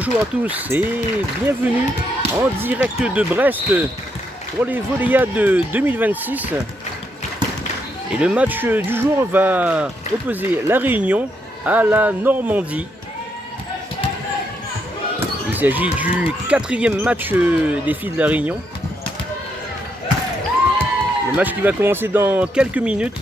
Bonjour à tous et bienvenue en direct de Brest pour les Voléades 2026. Et le match du jour va opposer la Réunion à la Normandie. Il s'agit du 4e match des filles de la Réunion. Le match qui va commencer dans quelques minutes.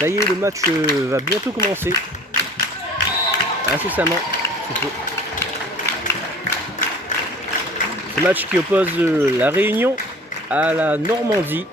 Ça y est, le match va bientôt commencer. Incessamment. Ce match qui oppose la Réunion à la Normandie.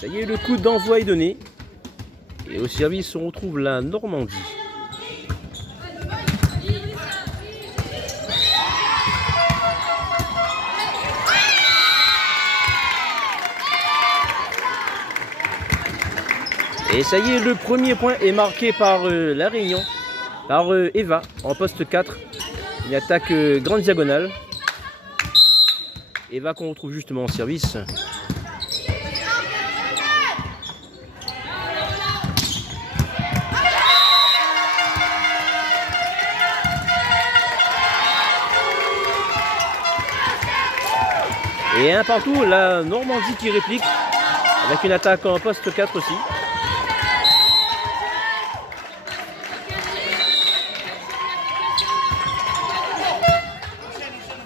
Ça y est, le coup d'envoi est donné. Et au service, on retrouve la Normandie. Et ça y est, le premier point est marqué par la Réunion, par Eva en poste 4. Une attaque grande diagonale. Eva qu'on retrouve justement en service. Et un partout, la Normandie qui réplique avec une attaque en poste 4 aussi.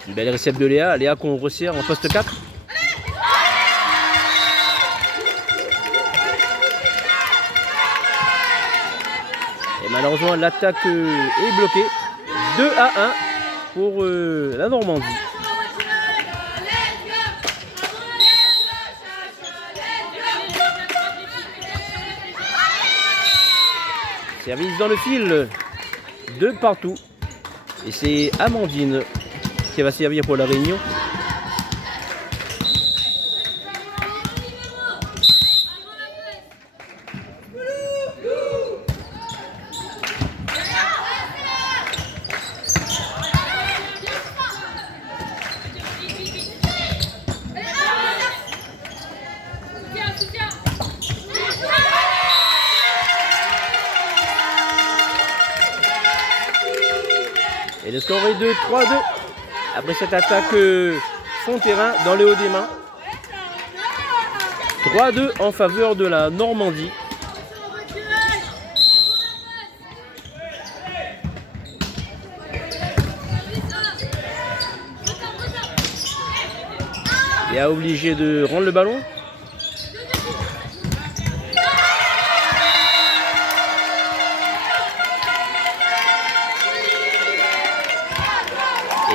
Une belle récepte de Léa, Léa qu'on resserre en poste 4. Et malheureusement l'attaque est bloquée. 2-1 pour la Normandie. Service dans le fil, de partout. Et c'est Amandine qui va servir pour la Réunion. Et le score est de 3-2 après cette attaque fond terrain dans le haut des mains. 3-2 en faveur de la Normandie. Et a obligé de rendre le ballon.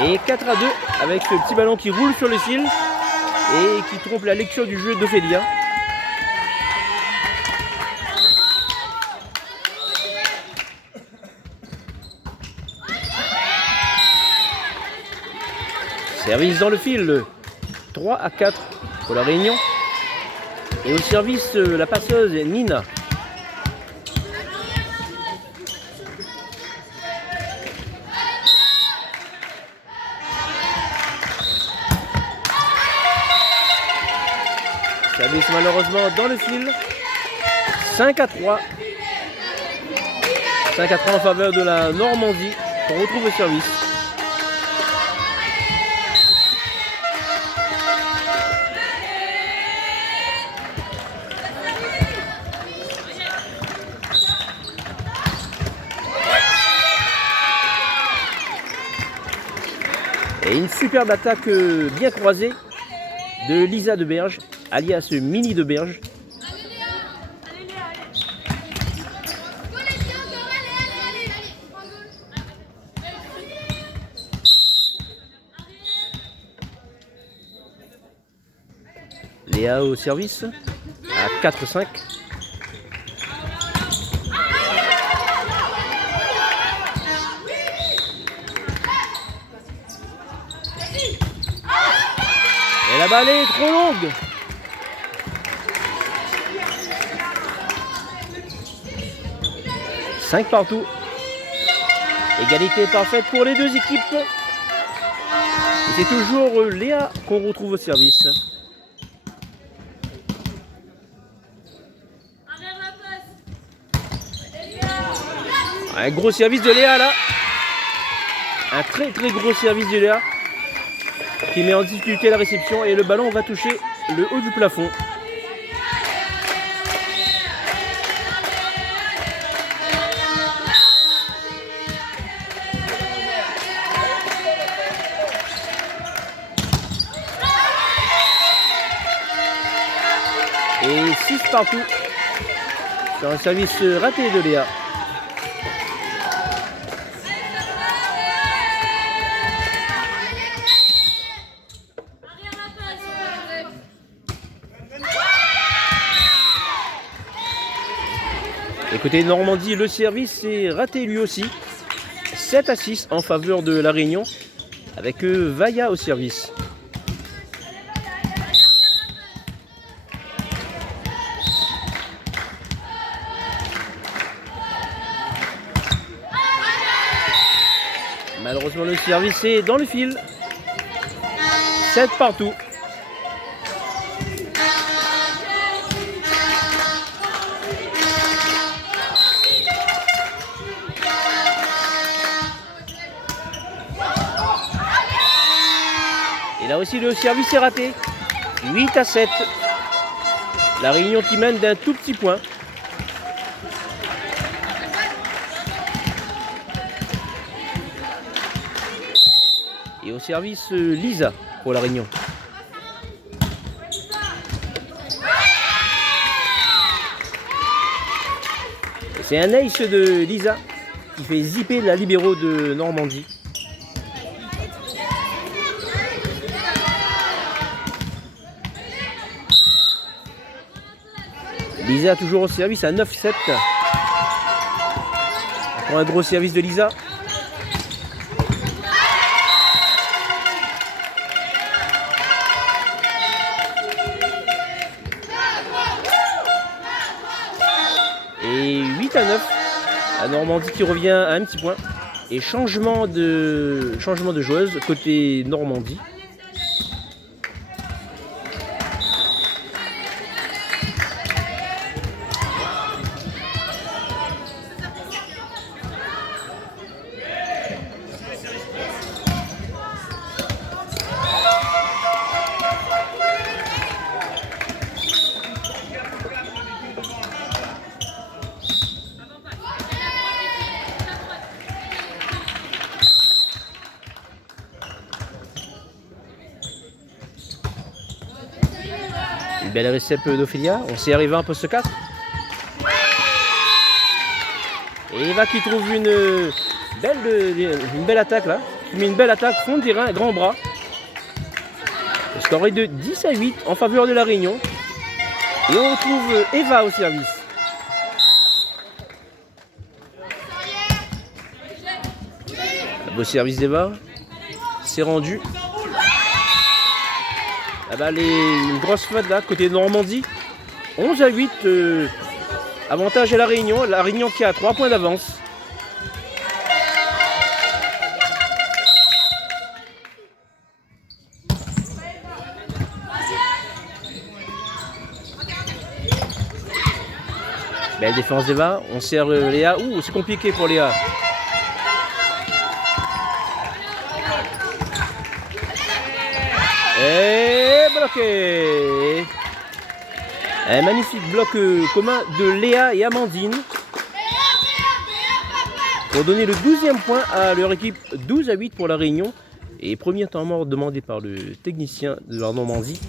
Et 4-2 avec ce petit ballon qui roule sur le fil et qui trompe la lecture du jeu d'Ophélia. Service dans le fil, 3-4 pour la Réunion. Et au service, la passeuse Nina. Service malheureusement dans le fil. 5-3. 5-3 en faveur de la Normandie. On retrouve le service. Et une superbe attaque bien croisée de Lisa de Berge, alias Mini de Berge. Léa au service à 4-5. Et la balle est trop longue. Cinq partout. Égalité parfaite pour les deux équipes. Et c'est toujours Léa qu'on retrouve au service. Un gros service de Léa là. Un très gros service de Léa qui met en difficulté la réception et le ballon va toucher le haut du plafond. Et 6 partout sur un service raté de Léa. Et côté Normandie, le service est raté lui aussi. 7-6 en faveur de la Réunion avec Vaya au service. Malheureusement, le service est dans le fil. 7 partout. Et là aussi, le service est raté. 8-7. La Réunion qui mène d'un tout petit point. Et au service, Lisa pour la Réunion. C'est un ace de Lisa qui fait zipper la libéraux de Normandie. Lisa toujours au service à 9-7. Encore un gros service de Lisa. Et 8-9. La Normandie qui revient à un petit point. Et changement de joueuse côté Normandie. Une belle récepte d'Ophélia. On s'est arrivé à un poste 4. Et Eva qui trouve une belle attaque là. Qui met une belle attaque, fond de terrain, grand bras. Le score est de 10-8 en faveur de la Réunion. Et on retrouve Eva au service. Un beau service d'Eva. C'est rendu. La balle est une grosse faute là, côté Normandie. 11-8. Avantage à la Réunion. La Réunion qui a 3 points d'avance. Belle défense d'Eva. On sert Léa. Ouh, c'est compliqué pour Léa. Et bloqué. Un magnifique bloc commun de Léa et Amandine pour donner le 12e point à leur équipe. 12-8 pour la Réunion. Et premier temps mort demandé par le technicien de la Normandie.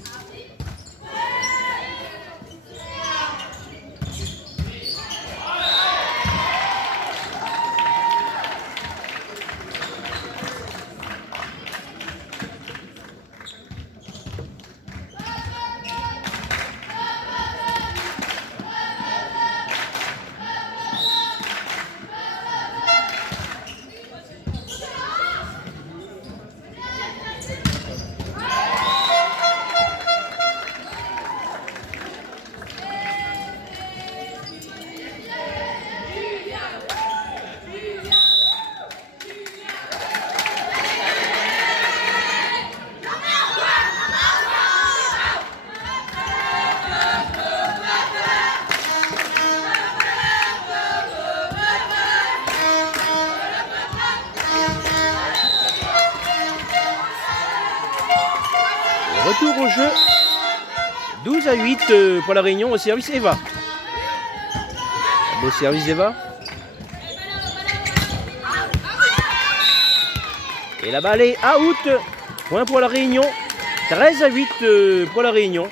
retour au jeu. 12-8 pour la Réunion au service Eva. Un beau service Eva. Et la balle est out. Point pour la Réunion. 13-8 pour la Réunion.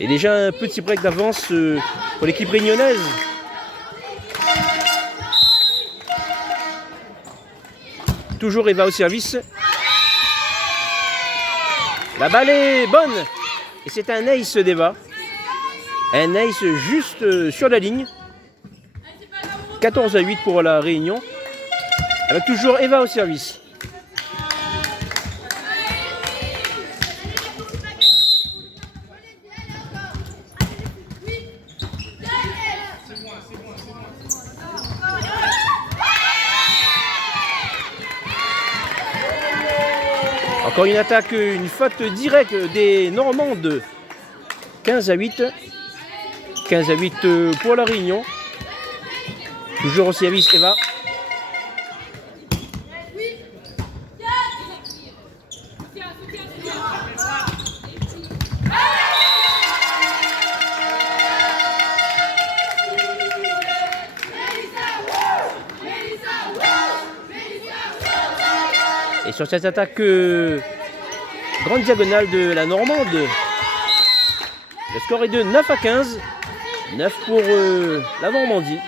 Et déjà un petit break d'avance pour l'équipe réunionnaise. Toujours Eva au service. La balle est bonne. Et c'est un ace d'Eva. Un ace juste sur la ligne. 14-8 pour la Réunion. Avec toujours Eva au service. Encore une attaque, une faute directe des Normandes. 15-8. 15-8 pour la Réunion. Toujours au service Eva. Et sur cette attaque grande diagonale de la Normande, le score est de 9-15. 9 pour la Normandie.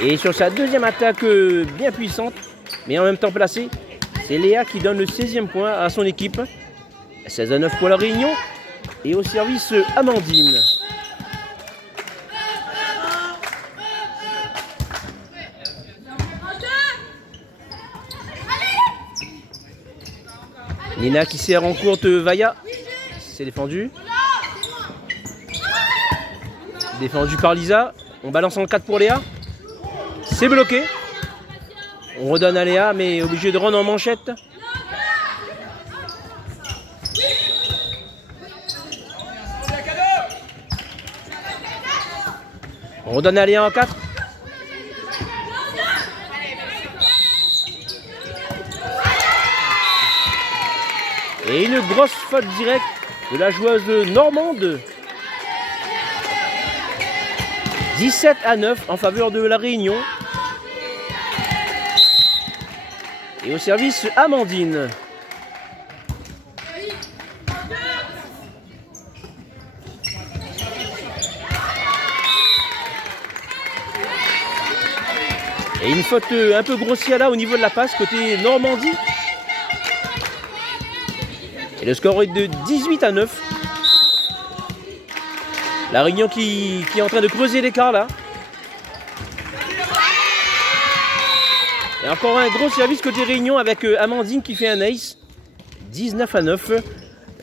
Et sur sa deuxième attaque bien puissante, mais en même temps placée, c'est Léa qui donne le 16e point à son équipe. 16-9 pour la Réunion. Et au service Amandine. Nina qui sert en courte Vaya. C'est défendu. Défendu par Lisa. On balance en 4 pour Léa. C'est bloqué. On redonne à Léa, mais obligé de rendre en manchette. On redonne à Léa en 4. Et une grosse faute directe de la joueuse normande. 17-9 en faveur de la Réunion. Et au service Amandine. Et une faute un peu grossière là au niveau de la passe côté Normandie. Et le score est de 18-9. La Réunion qui est en train de creuser l'écart là. Et encore un gros service côté Réunion avec Amandine qui fait un ace. 19-9.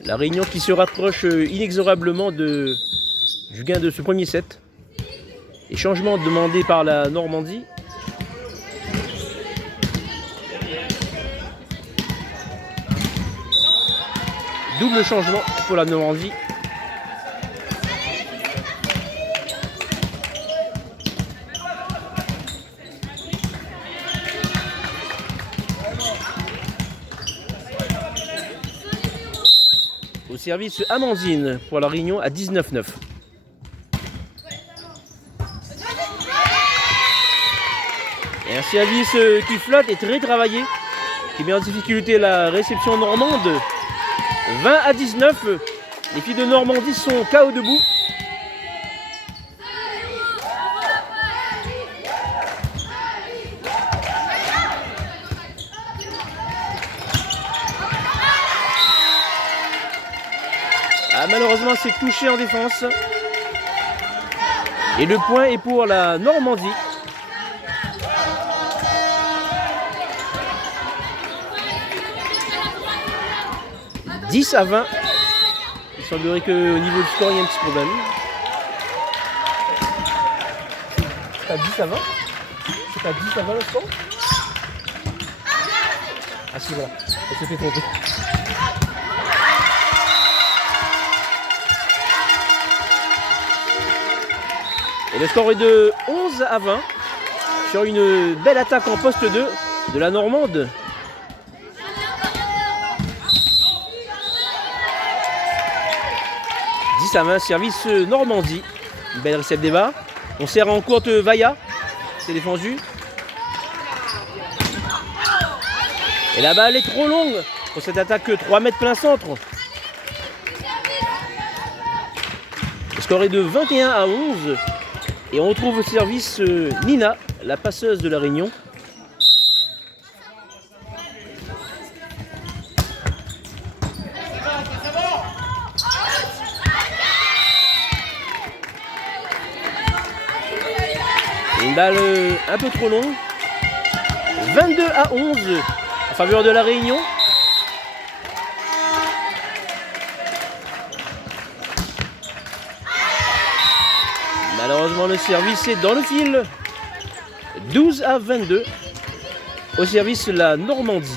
La Réunion qui se rapproche inexorablement du gain de ce premier set. Et changement demandé par la Normandie. Double changement pour la Normandie. Au service Amandine pour la Réunion à 19-9. Et un service qui flotte et très travaillé, qui met en difficulté la réception normande. 20-19, les filles de Normandie sont KO debout. Ah, malheureusement, c'est touché en défense. Et le point est pour la Normandie. « 10-20. Il semblerait qu'au niveau du score, il y a un petit problème. C'est à 10-20 ? C'est à 10-20 le score ? Ah si, voilà. Elle s'est fait tromper. Et le score est de 11-20 sur une belle attaque en poste 2 de la Normande. À 20, service Normandie. Une belle récepte des bas. On sert en courte Vailla. C'est défendu. Et la balle est trop longue pour cette attaque 3 mètres plein centre. Le score est de 21-11. Et on retrouve au service Nina, la passeuse de la Réunion. Une balle un peu trop longue. 22-11 en faveur de la Réunion. Malheureusement, le service est dans le fil. 12-22 au service de la Normandie.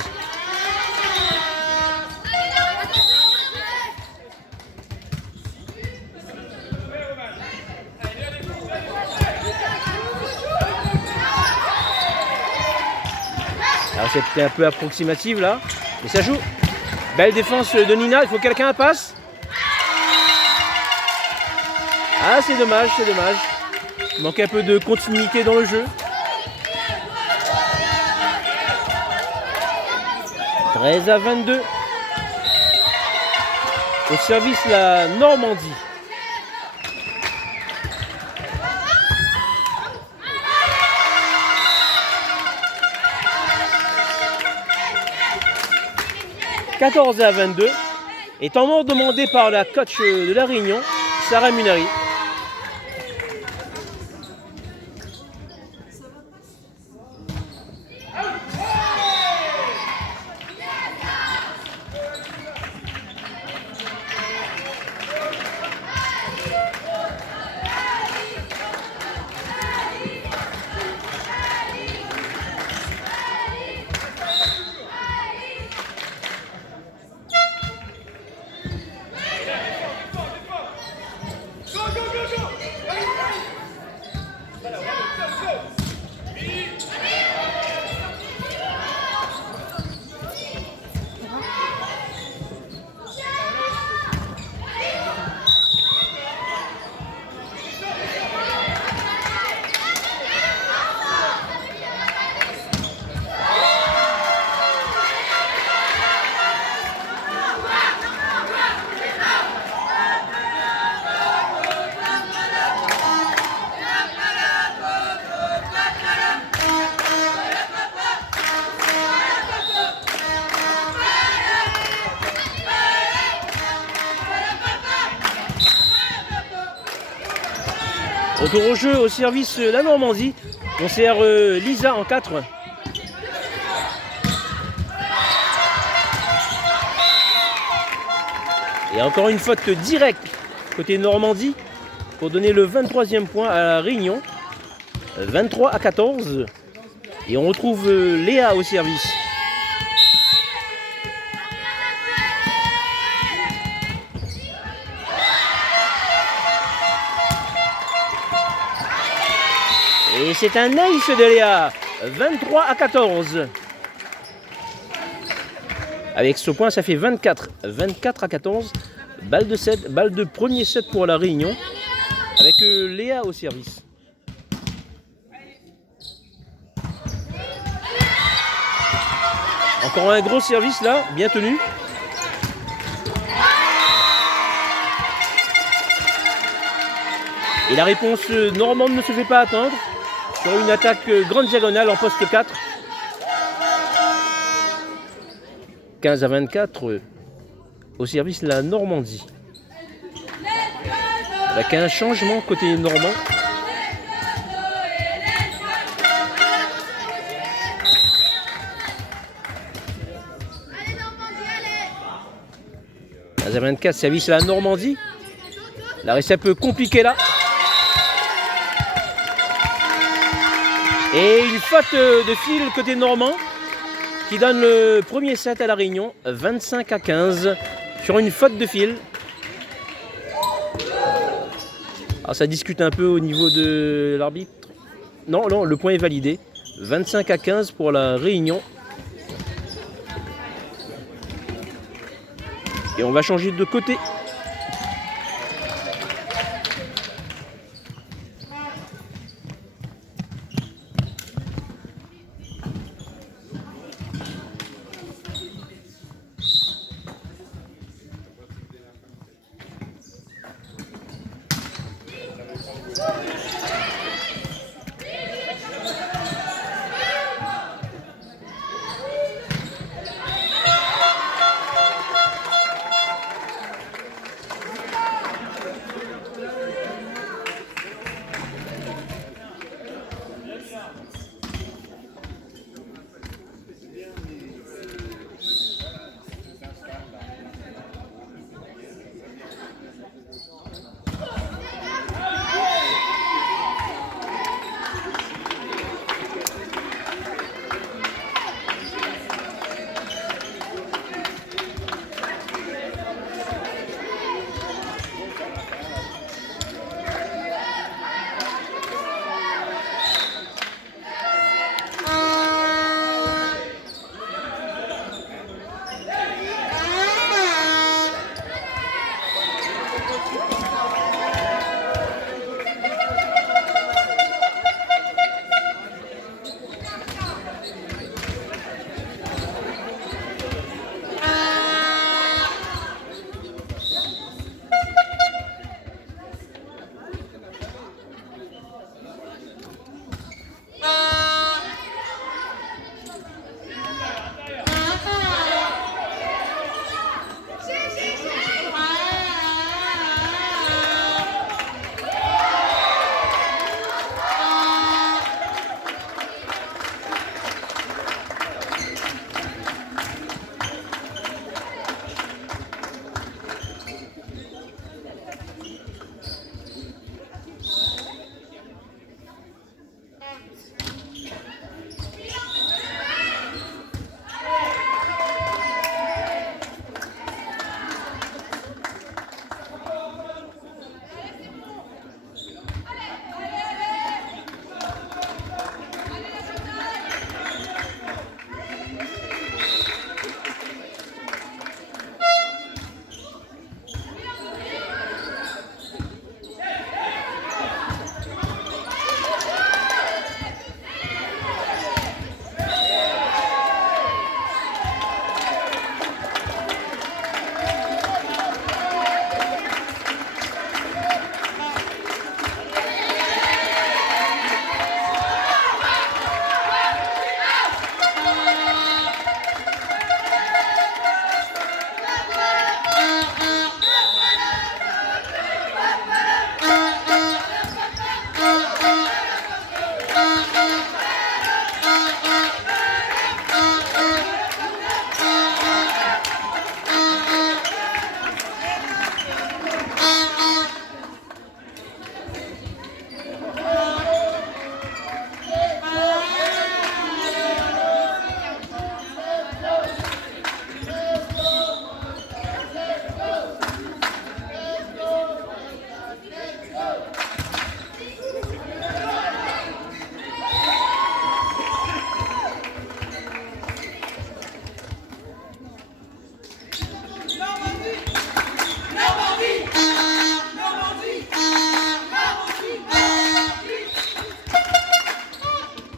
Alors c'est un peu approximative là, mais ça joue. Belle défense de Nina, il faut que quelqu'un passe. Ah c'est dommage, c'est dommage. Il manque un peu de continuité dans le jeu. 13-22. Au service de la Normandie. « 14-22 » et temps mort demandé par la coach de la Réunion, Sarah Munari. Retour au jeu au service de la Normandie. On sert Lisa en 4. Et encore une faute directe côté Normandie pour donner le 23e point à la Réunion. 23-14. Et on retrouve Léa au service. Et c'est un ace de Léa, 23-14. Avec ce point, ça fait 24-14. Balle de 7, balle de premier set pour la Réunion. Avec Léa au service. Encore un gros service là, bien tenu. Et la réponse normande ne se fait pas attendre. Sur une attaque grande diagonale en poste 4. 15-24 au service de la Normandie. Avec un changement côté normand. « 15-24, service à la Normandie. La récepte compliquée là. Et une faute de fil côté normand qui donne le premier set à la Réunion, 25-15 sur une faute de fil. Alors ça discute un peu au niveau de l'arbitre. Non, non, le point est validé. 25-15 pour la Réunion. Et on va changer de côté.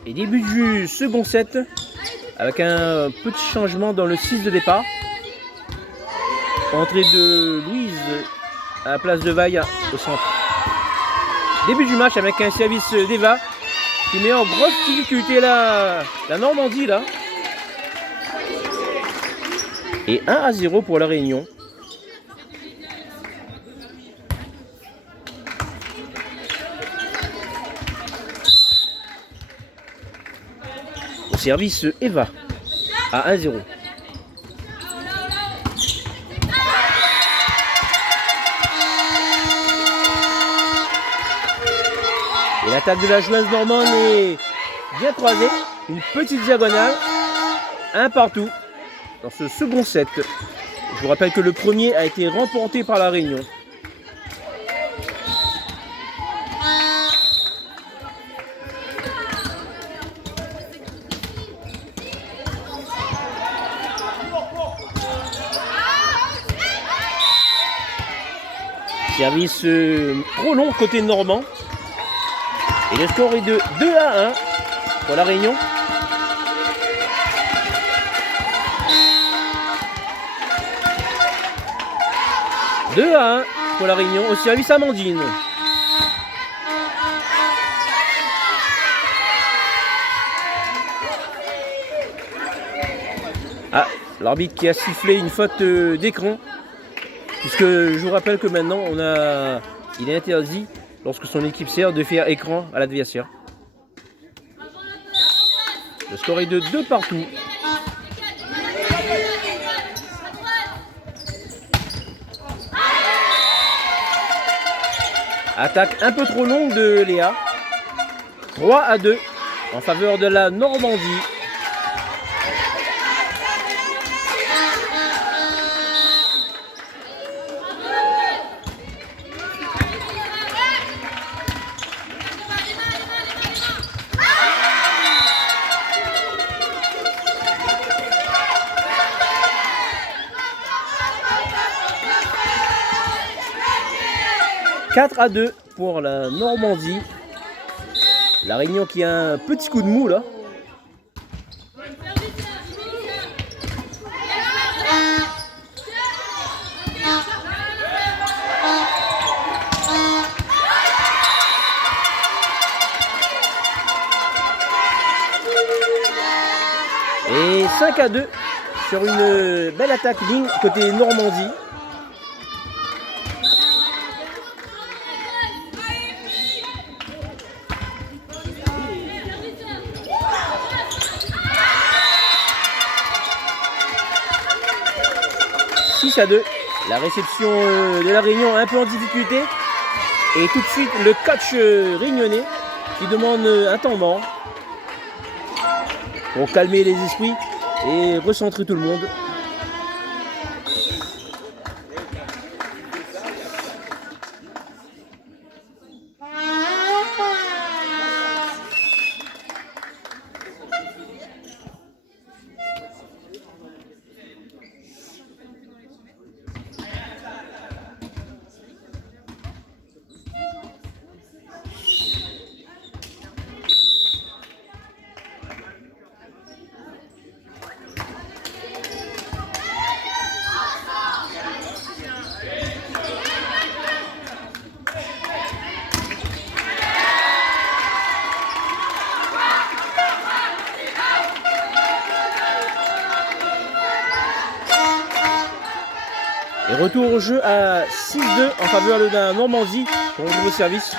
Et début du second set, avec un petit changement dans le 6 de départ. Entrée de Louise à la place de Vaille au centre. Début du match avec un service d'Eva qui met en grosse difficulté la Normandie là. Et 1-0 pour la Réunion. Au service Eva à 1-0. Et l'attaque de la joueuse normande est bien croisée. Une petite diagonale. Un partout dans ce second set. Je vous rappelle que le premier a été remporté par la Réunion. Service trop long côté normand. Et le score est de 2-1 pour la Réunion. « 2-1 pour la Réunion au service Amandine. Ah, l'arbitre qui a sifflé une faute d'écran. Puisque je vous rappelle que maintenant il est interdit lorsque son équipe sert de faire écran à l'adversaire. Le score est de 2 partout. Attaque un peu trop longue de Léa. 3-2 en faveur de la Normandie. « 4-2 pour la Normandie. La Réunion qui a un petit coup de mou là. Et 5-2 sur une belle attaque ligne côté Normandie. À 2. La réception de la Réunion un peu en difficulté. Et tout de suite le coach réunionnais qui demande un temps mort pour calmer les esprits et recentrer tout le monde. Et retour au jeu à 6-2 en faveur de la Normandie pour un nouveau service.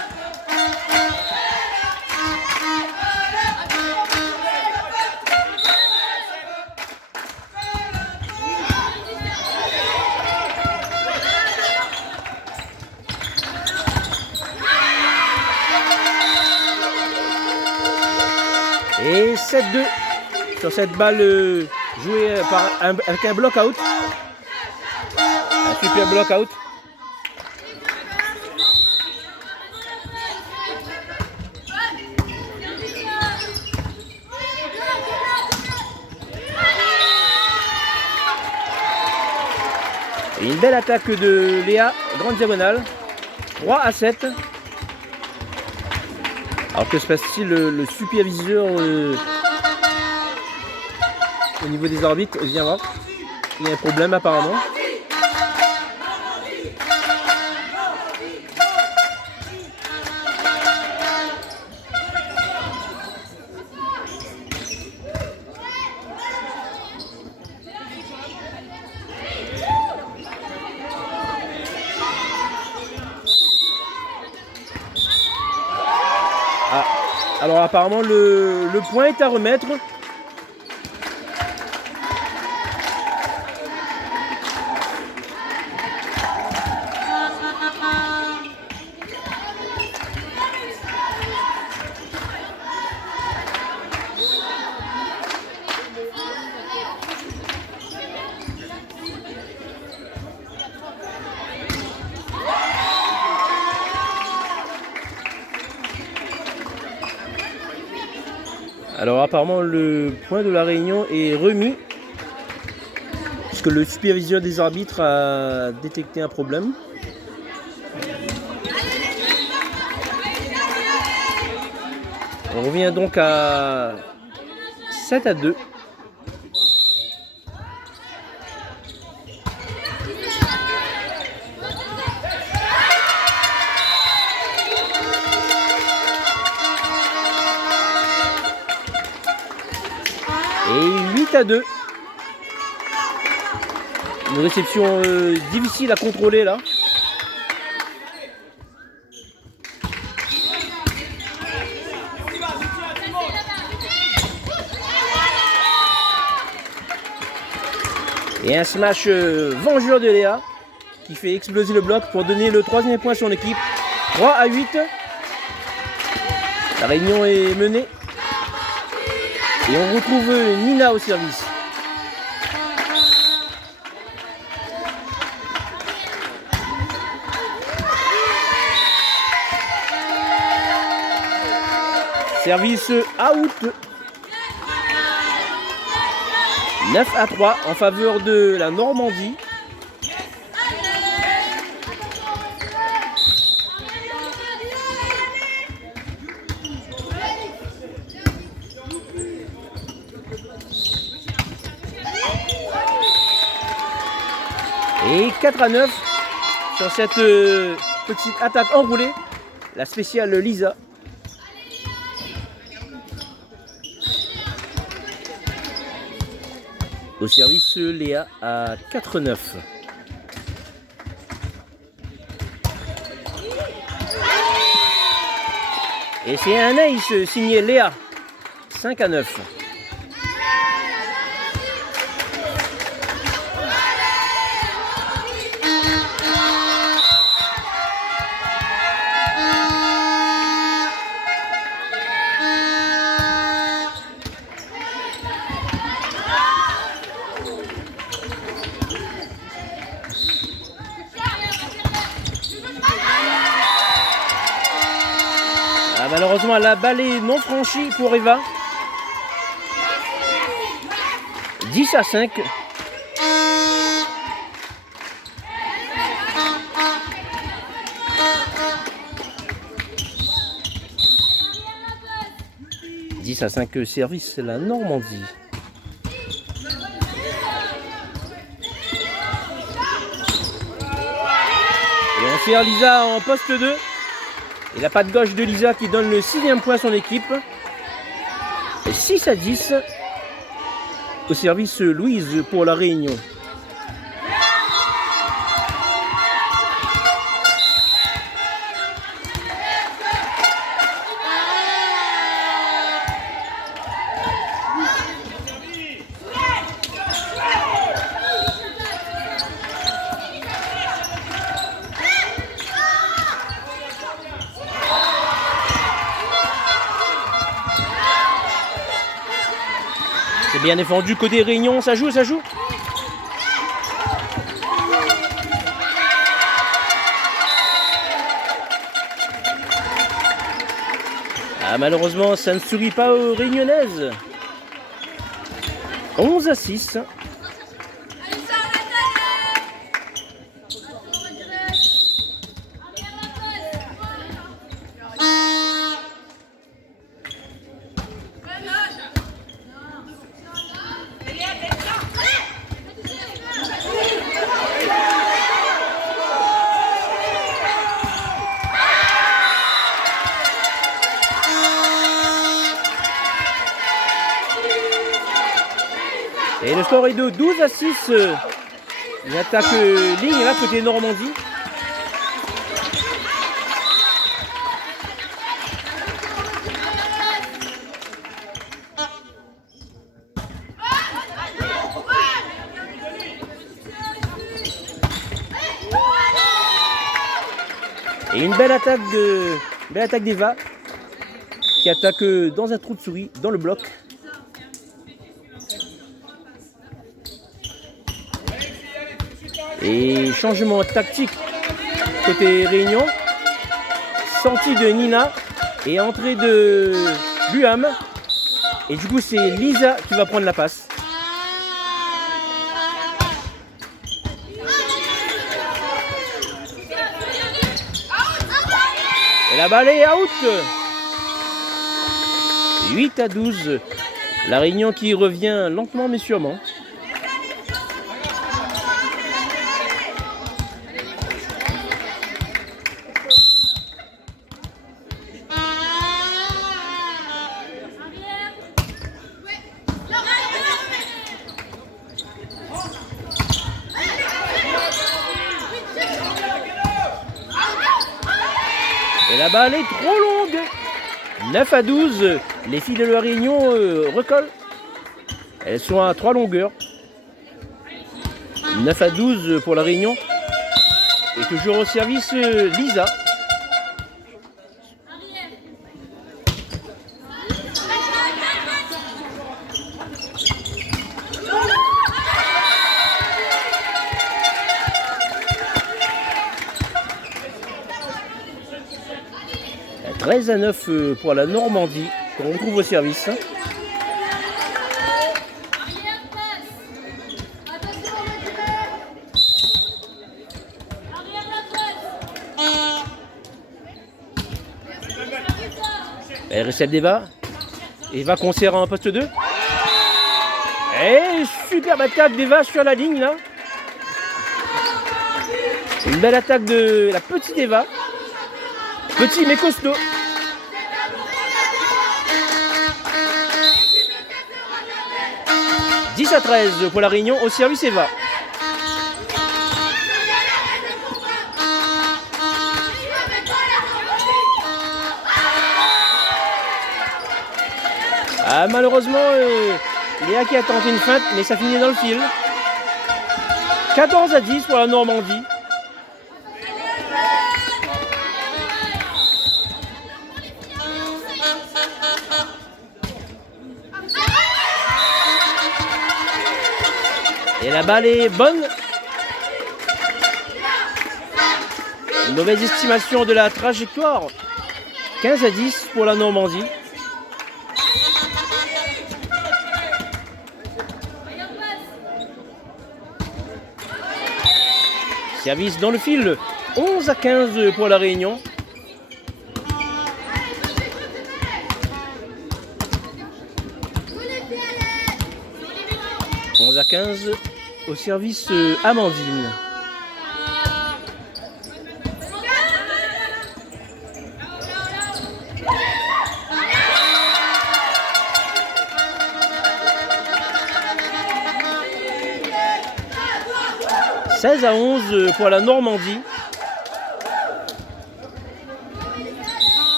Et 7-2 sur cette balle jouée avec un block-out. Un super block-out. Et une belle attaque de Léa, grande diagonale. 3-7. Alors que se passe-t-il, le superviseur au niveau des arbitres vient voir. Il y a un problème apparemment. Alors apparemment le point est à remettre. Alors apparemment le point de la Réunion est remis puisque le superviseur des arbitres a détecté un problème. On revient donc à 7-2. Et 8-2. Une réception difficile à contrôler là. Et un smash vengeur de Léa qui fait exploser le bloc pour donner le 3e point à son équipe. 3-8. La réunion est menée. Et on retrouve Nina au service. Service out. 9-3 en faveur de la Normandie. Et 4-9 sur cette petite attaque enroulée. La spéciale Lisa. Au service Léa à 4-9. Et c'est un ace signé Léa. 5-9. Malheureusement, la balle est non franchie pour Eva. 10-5. « 10-5 service la Normandie. Et on sert Lisa en poste 2. Et la patte gauche de Lisa qui donne le 6e point à son équipe. 6-10 au service Louise pour la Réunion. C'est bien défendu côté Réunion, ça joue, ça joue. Ah, malheureusement, ça ne sourit pas aux Réunionnaises. 11-6. Et le score est de 12-6. Une attaque ligne là côté Normandie. Et une belle attaque d'Eva qui attaque dans un trou de souris dans le bloc. Et changement tactique côté Réunion. Sortie de Nina et entrée de Buham. Et du coup c'est Lisa qui va prendre la passe. Et la balle est out. 8-12. La Réunion qui revient lentement mais sûrement. Et la balle est trop longue. 9-12. Les filles de la Réunion recollent. Elles sont à 3 longueurs. 9-12 pour la Réunion. Et toujours au service Lisa. « 13-9 pour la Normandie, qu'on retrouve au service. Elle récède Eva. Eva concert en poste 2. Et superbe attaque d'Eva sur la ligne là. Une belle attaque de la petite Eva. Petit mais costaud. « 10-13 pour la Réunion au service Eva. Ah, malheureusement, Léa qui a tenté une feinte, mais ça finit dans le fil. 14-10 pour la Normandie. Et la balle est bonne. Une mauvaise estimation de la trajectoire. 15-10 pour la Normandie. Service dans le fil. 11-15 pour la Réunion. À 15 au service Amandine. « 16-11 pour la Normandie.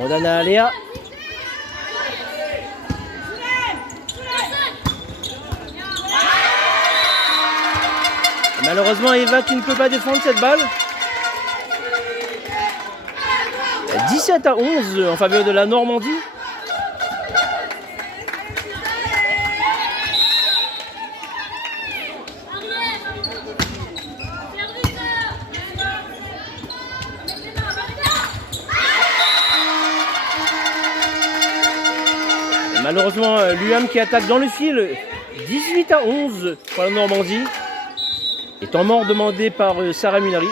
On donne à Léa. Malheureusement, Eva qui ne peut pas défendre cette balle. 17-11 en faveur de la Normandie. Malheureusement, l'UM qui attaque dans le fil. 18-11 pour la Normandie. Et temps mort demandé par Sarah Munari.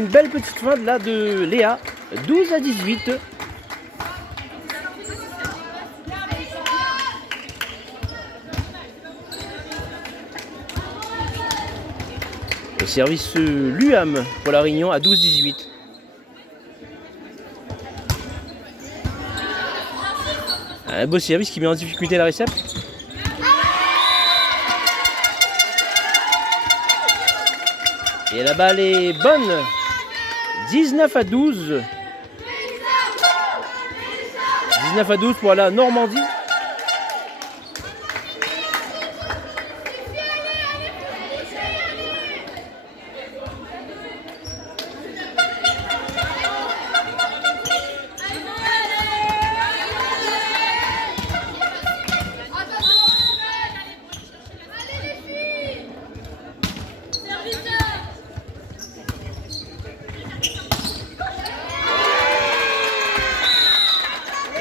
une belle petite feinte là de Léa, 12-18. Au service Luam pour la Réunion à 12-18. Un beau service qui met en difficulté la récepte. Et la balle est bonne. 19-12. 19-12 pour la Normandie.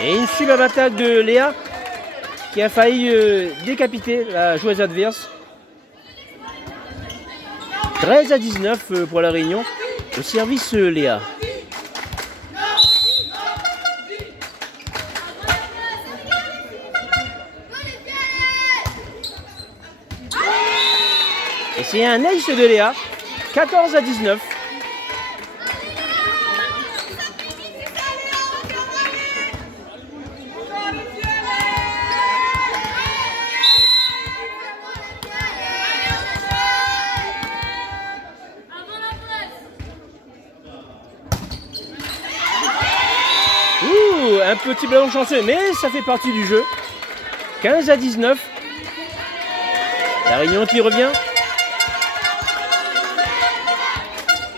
Et une superbe attaque de Léa qui a failli décapiter la joueuse adverse. 13-19 pour la Réunion. Au service Léa. Et c'est un ace de Léa. 14-19. Un petit ballon chanceux, mais ça fait partie du jeu. 15-19. La Réunion qui revient.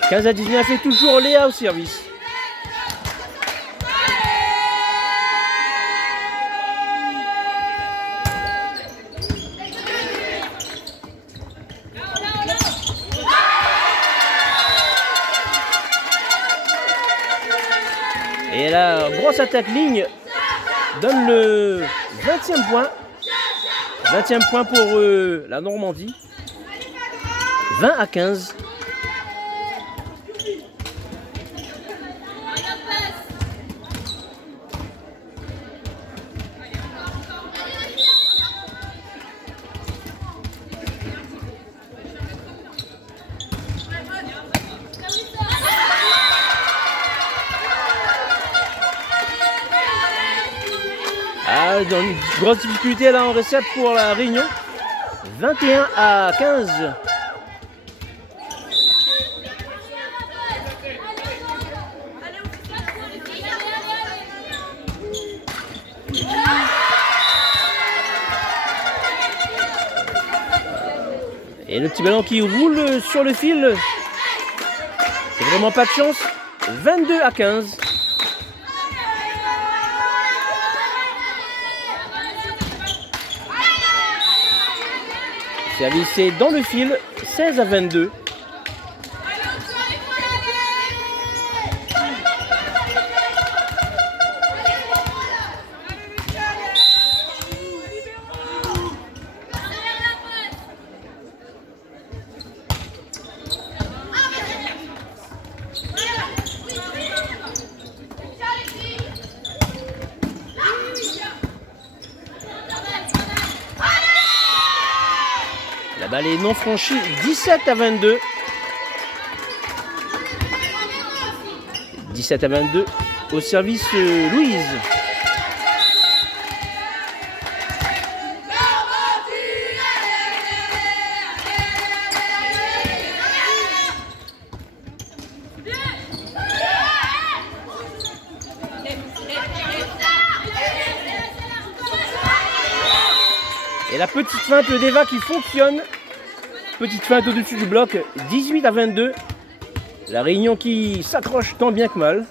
15-19 et toujours Léa au service. Et la grosse attaque ligne donne le 20e point. 20e point pour la Normandie. 20-15. Dans une grosse difficulté là en recette pour la Réunion. 21-15. Et le petit ballon qui roule sur le fil. C'est vraiment pas de chance. 22-15. Service est dans le fil, 16-22. La balle est non franchie, 17-22. 17-22 au service Louise. Et la petite feinte d'Eva qui fonctionne. Petite feinte au-dessus du bloc, 18-22. La Réunion qui s'accroche tant bien que mal.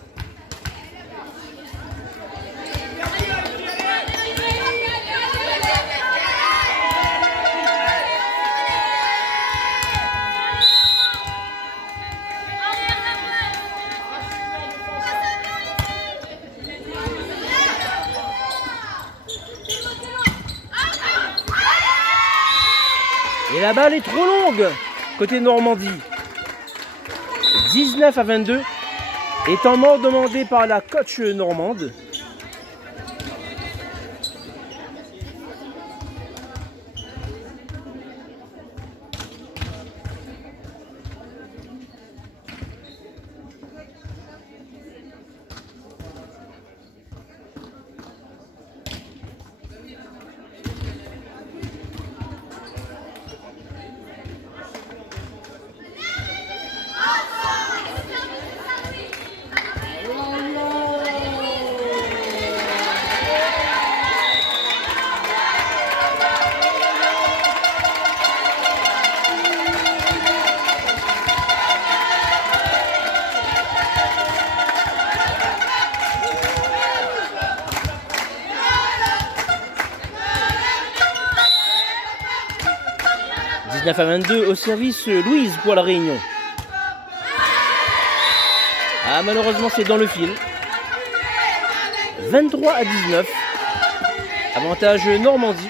Et la balle est trop longue côté Normandie. 19-22. Et temps mort demandé par la coach normande. À 22 au service Louise pour la Réunion. Ah, malheureusement c'est dans le fil. 23-19. Avantage Normandie.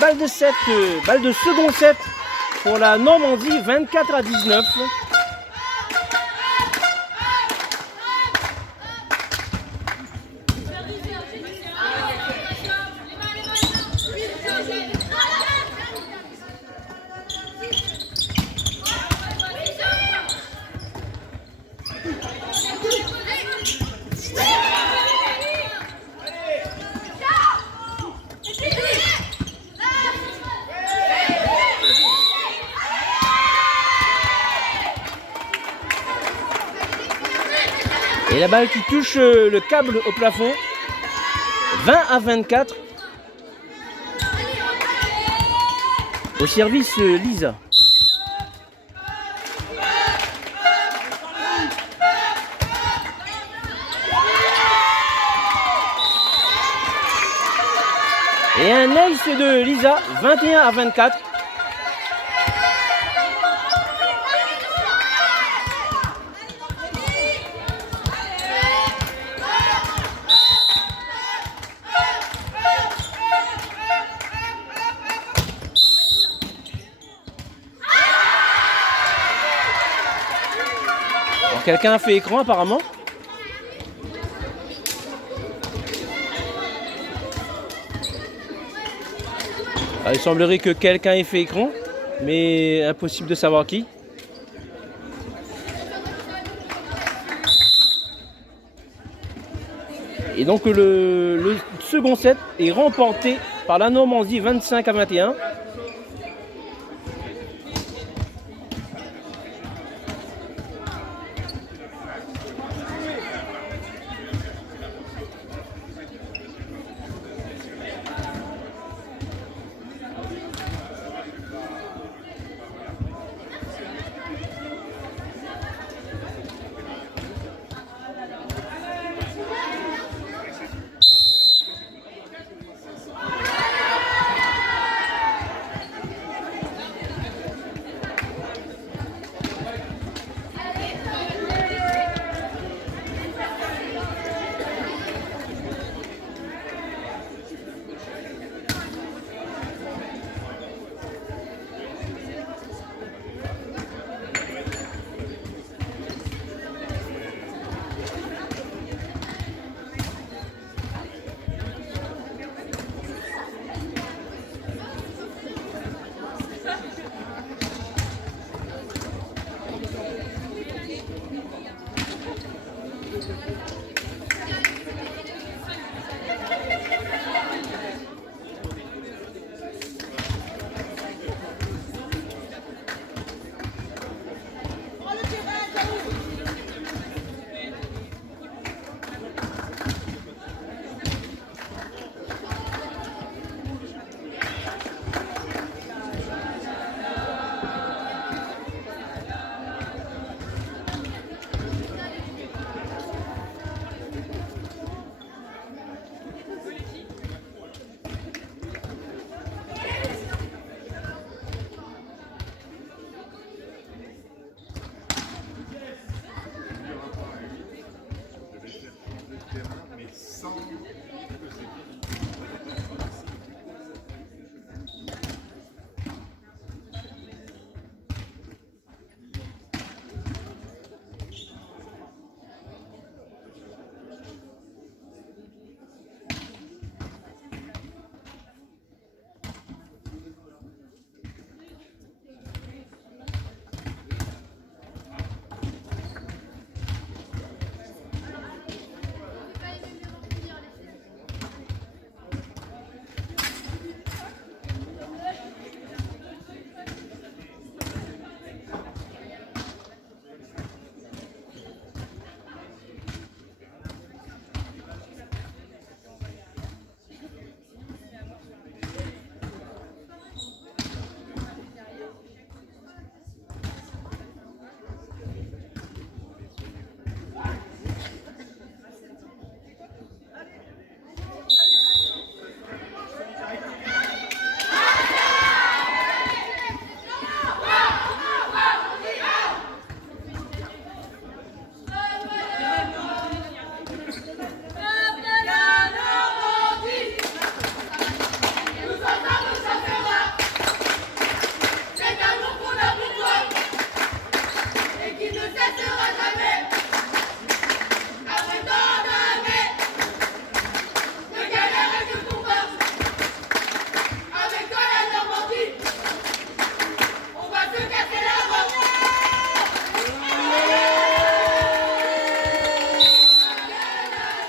Balle de 7, balle de second set pour la Normandie, 24-19. Et la balle qui touche le câble au plafond. 20-24. Au service Lisa. Et un ace de Lisa, 21-24. Quelqu'un a fait écran apparemment. Ah, il semblerait que quelqu'un ait fait écran, mais impossible de savoir qui. Et donc le second set est remporté par la Normandie 25-21.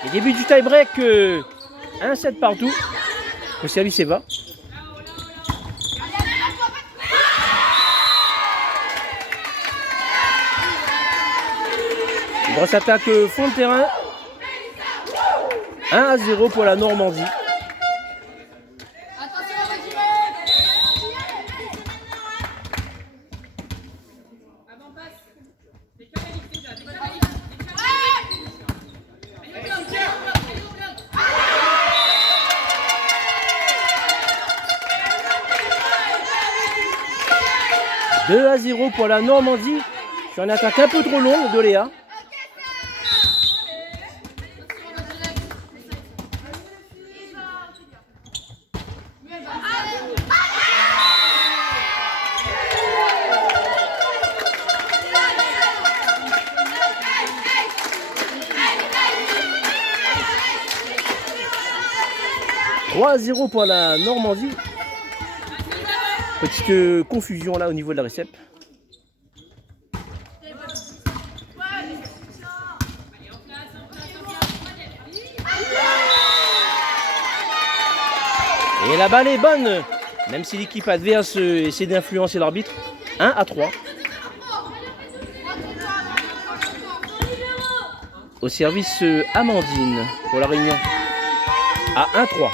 Et début du tie-break, 1-7 partout. Le service est bas. Grosse attaque fond de terrain. 1-0 pour la Normandie. « 2-0 pour la Normandie sur une attaque un peu trop longue de Léa. « 3-0 pour la Normandie. Petite confusion là au niveau de la récepte. Et la balle est bonne, même si l'équipe adverse essaie d'influencer l'arbitre. 1-3. Au service Amandine pour la Réunion. À 1-3.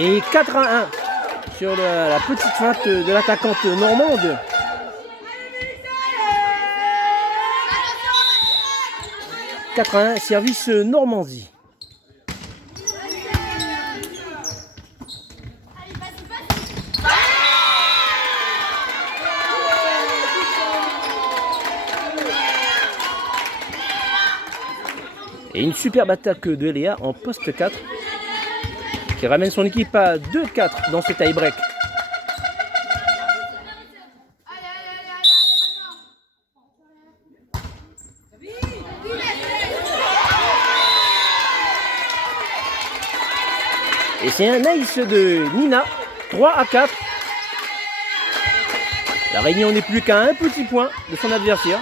Et 4-1 sur la petite feinte de l'attaquante normande. « 4-1, service Normandie. » Et une superbe attaque de Léa en poste 4. Qui ramène son équipe à 2-4 dans ce tie-break. Et c'est un ace de Nina, 3-4. La Réunion n'est plus qu'à un petit point de son adversaire.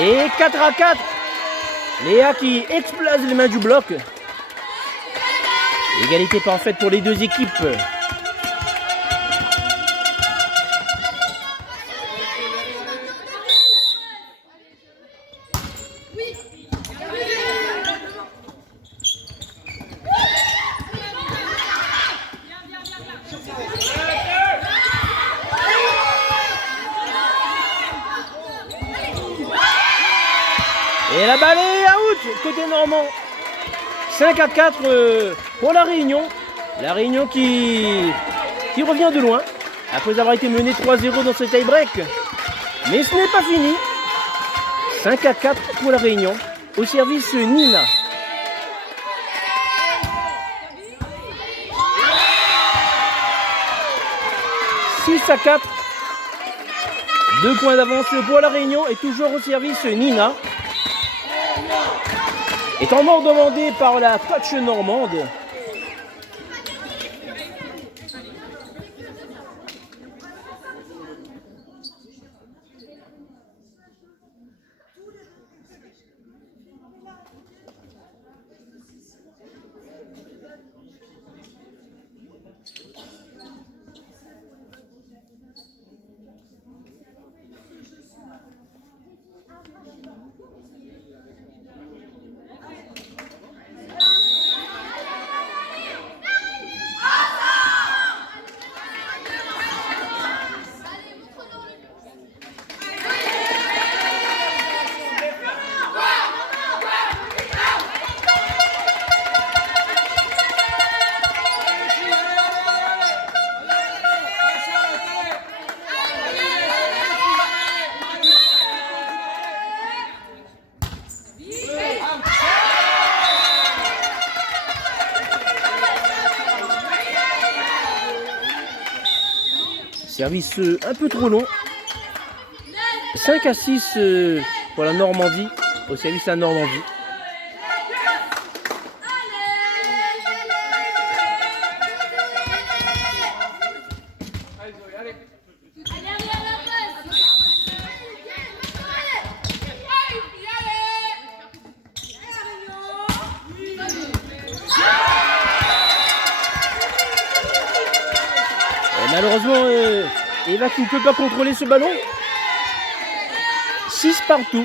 Et 4-4 Léa qui explose les mains du bloc. Égalité parfaite pour les deux équipes. Et la balle est out côté normand. 5-4 pour la Réunion. La Réunion qui revient de loin après avoir été menée 3-0 dans ce tie-break. Mais ce n'est pas fini. 5-4 pour la Réunion. Au service Nina. « 6-4. 2 points d'avance pour la Réunion et toujours au service Nina. Et temps mort demandé par la coach normande. Service un peu trop long. 5-6 pour la Normandie, au service à Normandie. Malheureusement, Eva qui ne peut pas contrôler ce ballon. 6 partout.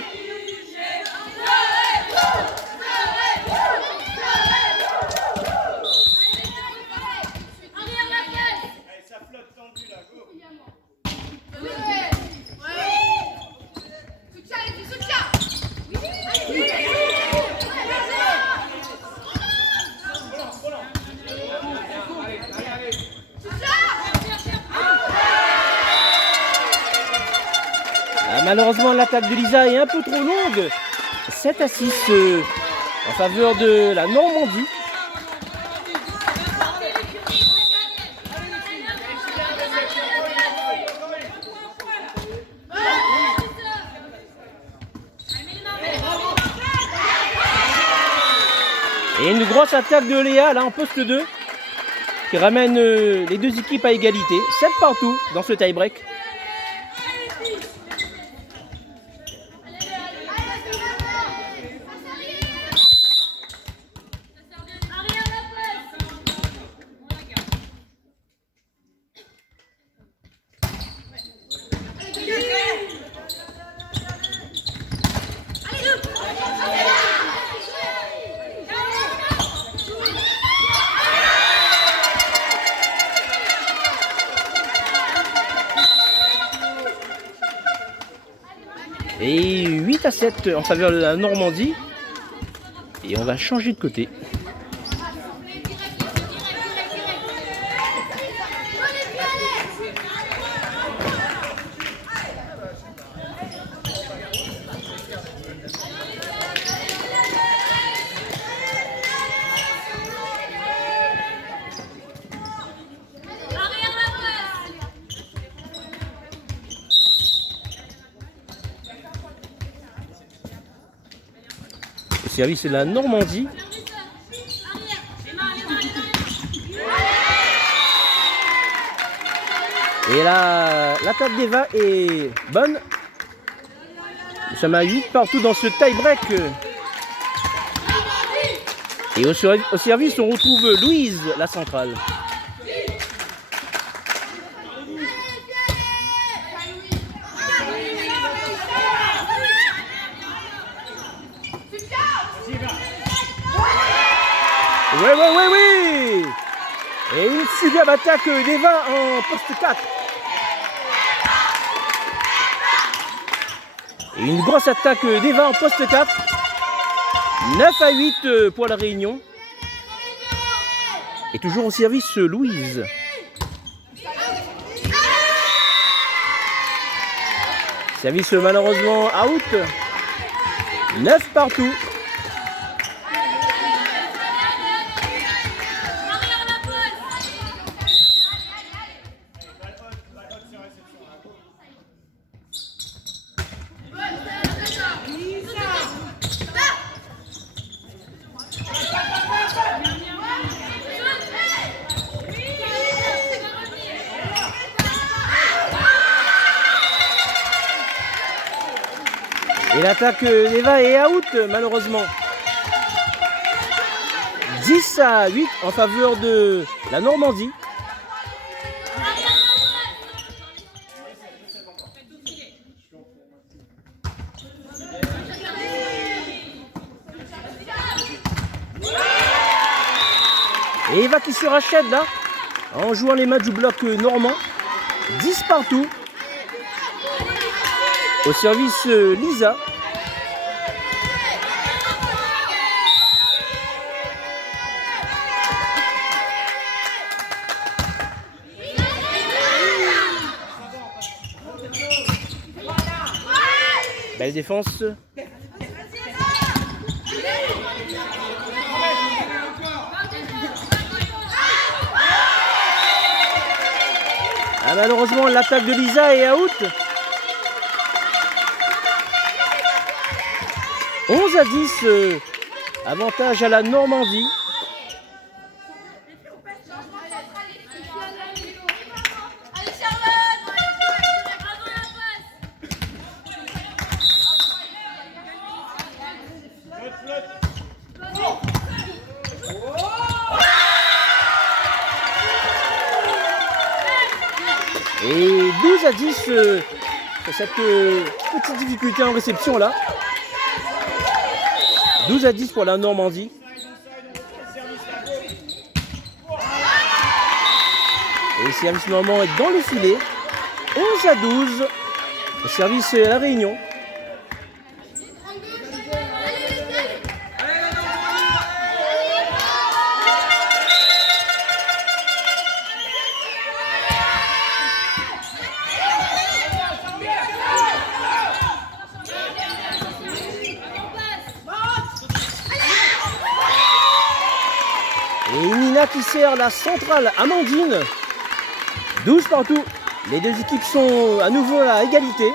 Malheureusement, l'attaque de Lisa est un peu trop longue. 7-6 en faveur de la Normandie. Et une grosse attaque de Léa là en poste 2 qui ramène les deux équipes à égalité. 7 partout dans ce tie-break. Et 8-7 en faveur de la Normandie. Et on va changer de côté. Service de la Normandie. Et là, l'attaque d'Eva est bonne. Nous sommes à 8 partout dans ce tie-break. Et au service, on retrouve Louise, la centrale. Oui. Et une superbe attaque d'Eva en poste 4. Et une grosse attaque d'Eva en poste 4. 9-8 pour la Réunion. Et toujours au service Louise. Service malheureusement out. 9 partout. Et l'attaque d'Eva est out malheureusement. 10-8 en faveur de la Normandie. Et Eva qui se rachète là en jouant les matchs du bloc normand. 10 partout. Au service Lisa. Belle défense. Ah, malheureusement, l'attaque de Lisa est out. 11-10, avantage à la Normandie. Et 12-10, cette petite difficulté en réception là. 12-10 pour la Normandie. Et le service normand est dans le filet. 11-12 au service à la Réunion. Et Nina qui sert la centrale Amandine. 12 partout. Les deux équipes sont à nouveau à égalité.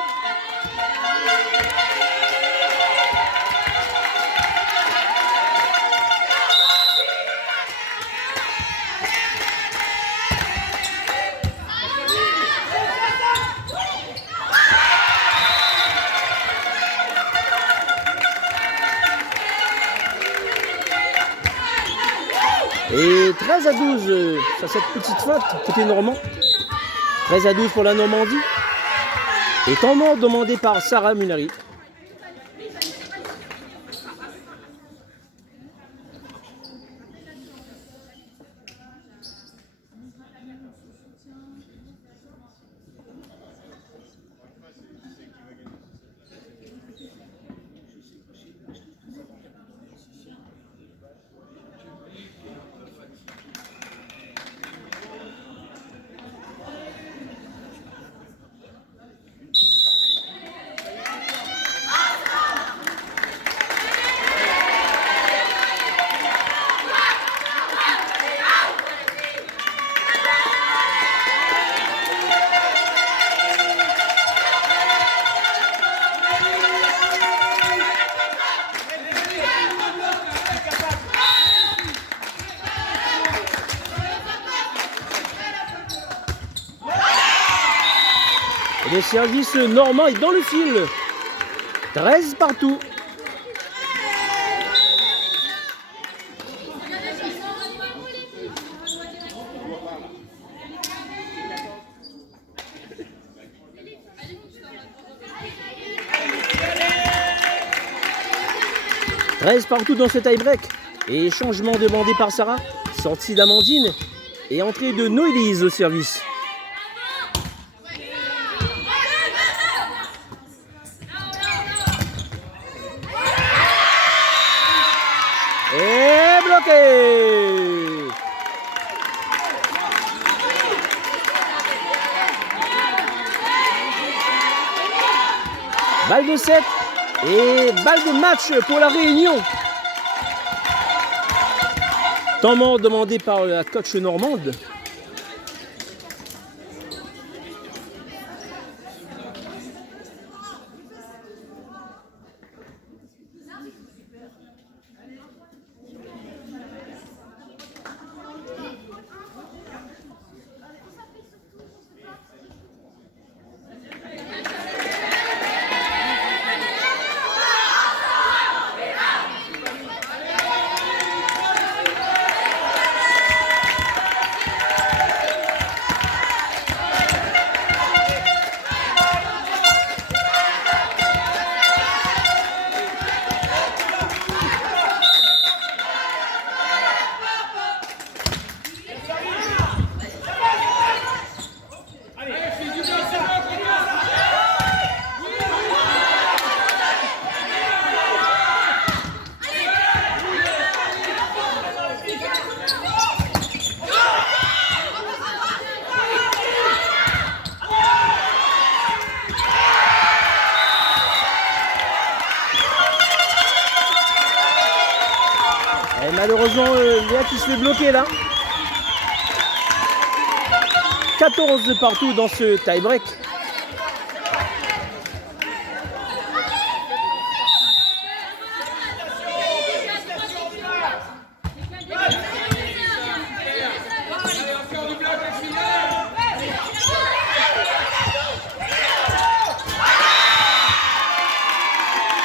Et 13-12 sur cette petite feinte côté normand. 13-12 pour la Normandie. Et temps mort demandé par Sarah Munari. Et le service normand est dans le fil. 13 partout. 13 partout dans ce tie-break. Et changement demandé par Sarah. Sortie d'Amandine et entrée de Noélise au service. Et bloqué. Balle de 7 et balle de match pour la Réunion. Temps mort demandé par la coach normande. Et malheureusement, Léa qui se fait bloquer là. 14 partout dans ce tie-break.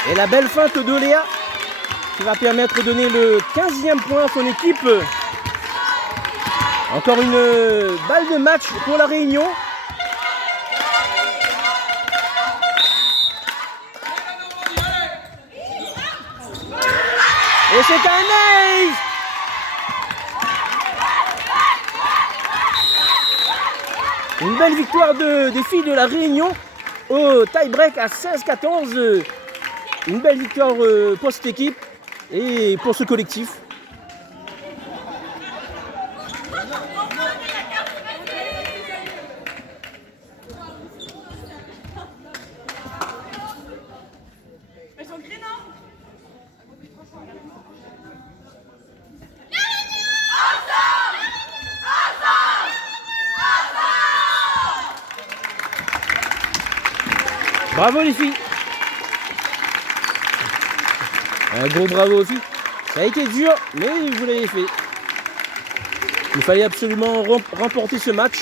Et la belle feinte de Léa qui va permettre de donner le 15e point à son équipe. Encore une balle de match pour la Réunion. Et c'est un ace! Une belle victoire des filles de la Réunion au tie-break à 16-14. Une belle victoire pour cette équipe et pour ce collectif. Bravo les filles. Un gros bravo aux filles. Ça a été dur, mais vous l'avez fait. Il fallait absolument remporter ce match.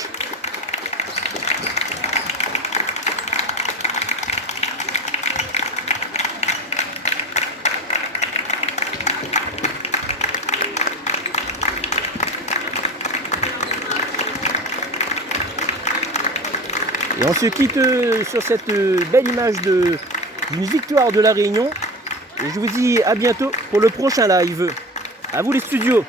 Et on se quitte sur cette belle image d'une victoire de la Réunion. Et je vous dis à bientôt pour le prochain live. À vous les studios.